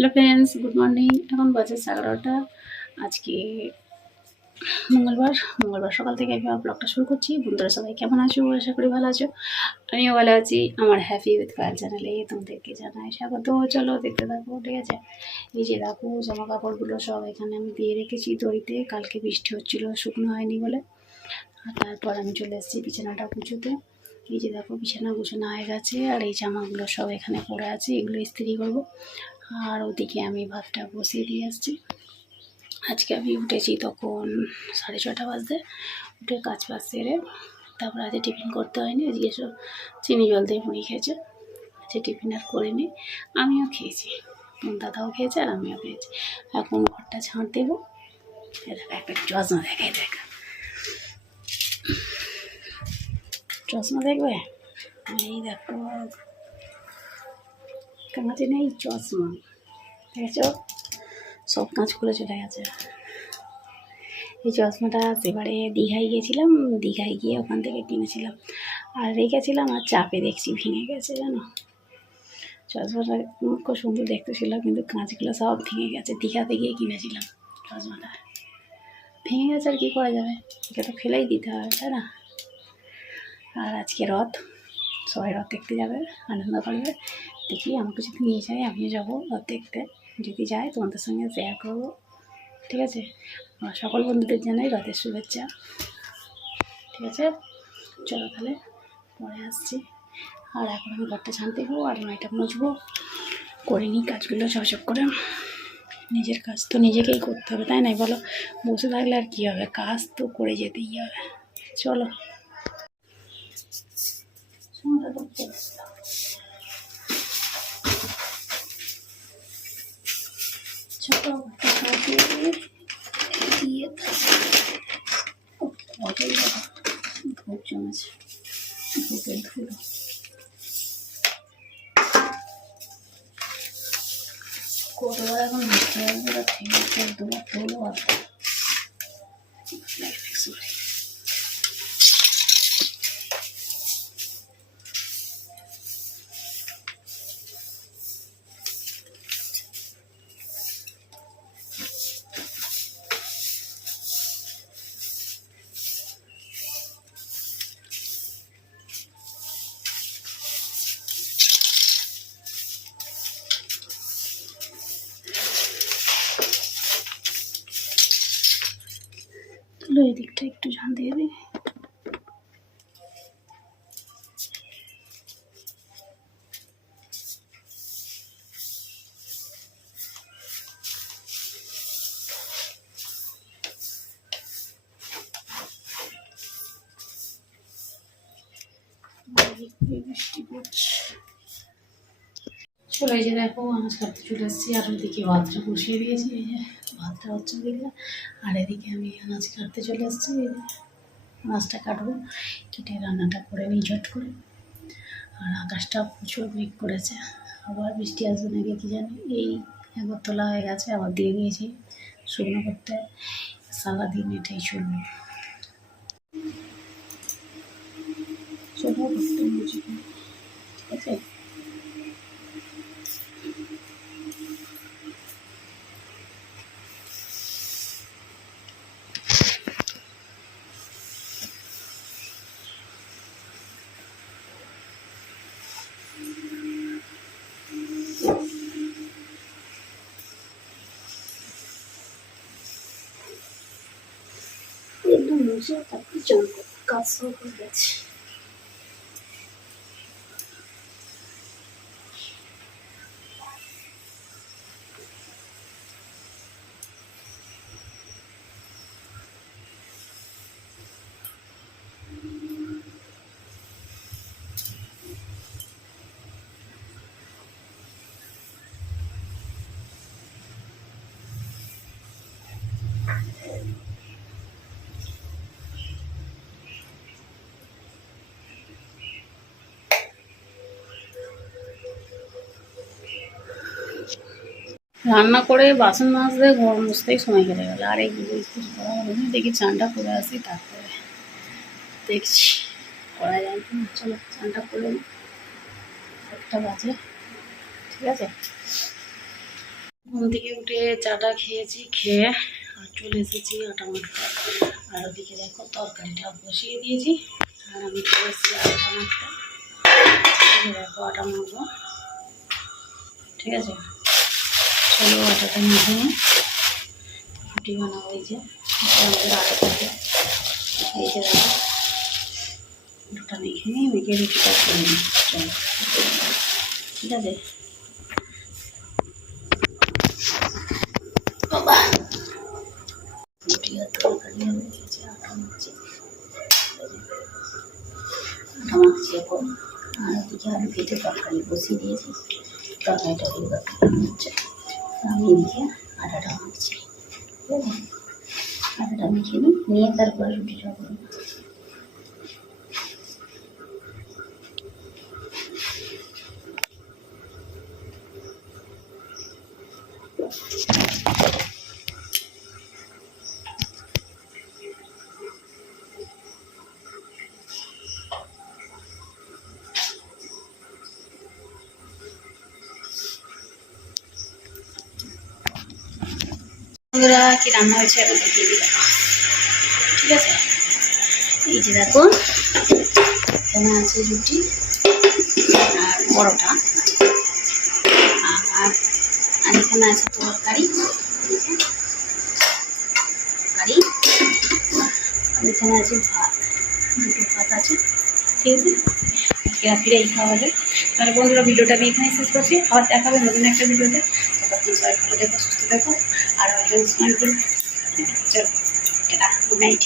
Hello friends, good morning. এখন বাজে 11টা। আজকে মঙ্গলবার সকাল থেকে আমি আমার ব্লগটা শুরু করছি। বন্ধুরা সবাই কেমন আছো? আশা করি ভালো আছো। আমিও ভালো আছি। আমার হ্যাপি উইথ ফায়ার চ্যানেলে তোমাদেরকে জানাই স্বাগত। চলো দেখতে থাকো, ঠিক আছে। এই যে দেখো, জামা কাপড়গুলো সব এখানে আমি দিয়ে রেখেছি দড়িতে। কালকে বৃষ্টি হচ্ছিল, শুকনো হয়নি বলে। আর তারপর আমি চলে এসেছি বিছানাটা গুছোতে। এই যে দেখো, বিছানা গুছানো হয়ে গেছে। আর এই জামাগুলো সব এখানে পড়ে আছে, এগুলো ইস্ত্রি করবো। আর ওদিকে আমি ভাতটা বসিয়ে দিয়ে আসছি। আজকে আমি উঠেছি তখন 6:30 বাজতে। উঠে কাজ বাজ সেরে তারপর আজকে টিফিন করতে হয়নি। আজকে সব চিনি জল দিয়ে মুড়ি খেয়েছে। আজকে টিফিন আর করিনি, আমিও খেয়েছি। দাদাও খেয়েছে আর আমিও খেয়েছি। এখন ঘরটা ঝাঁট দেবো। একটা চশমা দেখাই, দেখা চশমা দেখবে। এই দেখো, কাঁচে নেই চশমা, দেখেছ? সব কাঁচ খুলে চলে গেছে। এই চশমাটা সেবারে দীঘায় গিয়েছিলাম, দীঘায় গিয়ে ওখান থেকে কিনেছিলাম আর রেখেছিলাম। আর চাপে দেখছি ভেঙে গেছে, জানো। চশমাটা খুব সুন্দর দেখতে ছিল, কিন্তু কাঁচগুলো সব ভেঙে গেছে। দীঘাতে গিয়ে কিনেছিলাম চশমাটা, ভেঙে গেছে। আর কী করা যাবে, একে তো ফেলেই দিতে হবে, তাই না? আর আজকে রথ, সবাই রথ দেখতে যাবে, আনন্দ করবে। দেখি আমাকে যদি নিয়ে যায়, আমিও যাবো রথ দেখতে। যদি যাই তোমাদের সঙ্গে শেয়ার করবো, ঠিক আছে। সকল বন্ধুদের জানাই রথের শুভেচ্ছা, ঠিক আছে। চলো তাহলে পরে আসছি। আর এখন আমি ঘরটা ঝাঁট দেবো আর মাইটা মুছবো, করে নিই কাজগুলো ঝপঝপ করে। নিজের কাজ তো নিজেকেই করতে হবে, তাই নাই বলো? বসে থাকলে আর কী হবে, কাজ তো করে যেতেই হবে। চলো। ছোটো দিয়ে ধূপ জমেছে, ধূপের ধুলো। কতবার এখন বুঝতে পারবো, ঠিক আছে। দুবার ধুলো আর তুলো। এদিকটা একটু ঝাঁ দিয়ে দিই। বৃষ্টি পড়ছে। চলো, এই যে দেখো, আনাজ কাটতে চলে এসেছি। আর ওইদিকে ভাতটা বসিয়ে দিয়েছি। এই যে ভাতটা হচ্ছে ওদিকে, আর এদিকে আমি আনাজ কাটতে চলে এসেছি। এই যে আনাজটা কাটবো, কেটে রান্নাটা করে নিই ঝট করে। আর আকাশটা প্রচুর মেঘ করেছে, আবার বৃষ্টি আসবে নাকি কি জানি। এই একবার তোলা হয়ে গেছে, আবার দিয়ে দিয়েছি শুকনো করতে। সারাদিন এটাই চলবে। চলো করতে মুছি, ঠিক আছে। একদম মুছে তারপরে চান করবো, কাজ শুরু করে গেছে। রান্না করে বাসন মাজতে ঘর মুছতেই সময় কেটে গেল। আর এইগুলো ইস্ত্রি করা হবে না, দেখি চানটা করে আসি, তারপরে দেখছি করা যায় কি না। চলো চানটা করে নিই, 1টা বাজে, ঠিক আছে। ঘুম থেকে উঠে চাটা খেয়েছি, খেয়ে আর চলে এসেছি আটা মাখতে। আর ওদিকে দেখো তরকারিটা বসিয়ে দিয়েছি, আর আমি চলে এসেছি আটা মাখতে। দেখো আটা মাখবো, ঠিক আছে। চলো আটাটা মেখে নিই, রুটি বানাবো। এই যে আমাদের আটা থাকে, এই যে দেখো আটাটা মেখে নিই, মেখে রুটিটা করে নিই। চলো, ঠিক আছে। বাবা রুটি আর তরকারি হয়ে গেছে, আটা মাখছি, আটা মাখছি এখন। আর ওদিকে আলু কেটে তরকারি বসিয়ে দিয়েছি, তরকারিটা হচ্ছে। আমি এদিকে আটাটা মাখছি, ঠিক আছে। আটাটা মেখে নিই, নিয়ে তারপরে রুটিটা করবো। বন্ধুরা কি রান্না হয়েছে আমি দেখিয়ে দিলাম, ঠিক আছে। এই যে দেখো এখানে আছে রুটি আর পরোটা, আর এখানে আছে তরকারি, তরকারি, আর এখানে আছে ভাত, দুটো ভাত আছে, ঠিক আছে। আজকে রাত্রিরে এই খাওয়া হবে। তাহলে বন্ধুরা ভিডিওটা আমি এখানে শেষ করছি, আবার দেখাবে নতুন একটা ভিডিওতে। ততক্ষণ সবাই ভালো দেখো, সুস্থ দেখো, আর স্নান করো। চলো, গুড নাইট।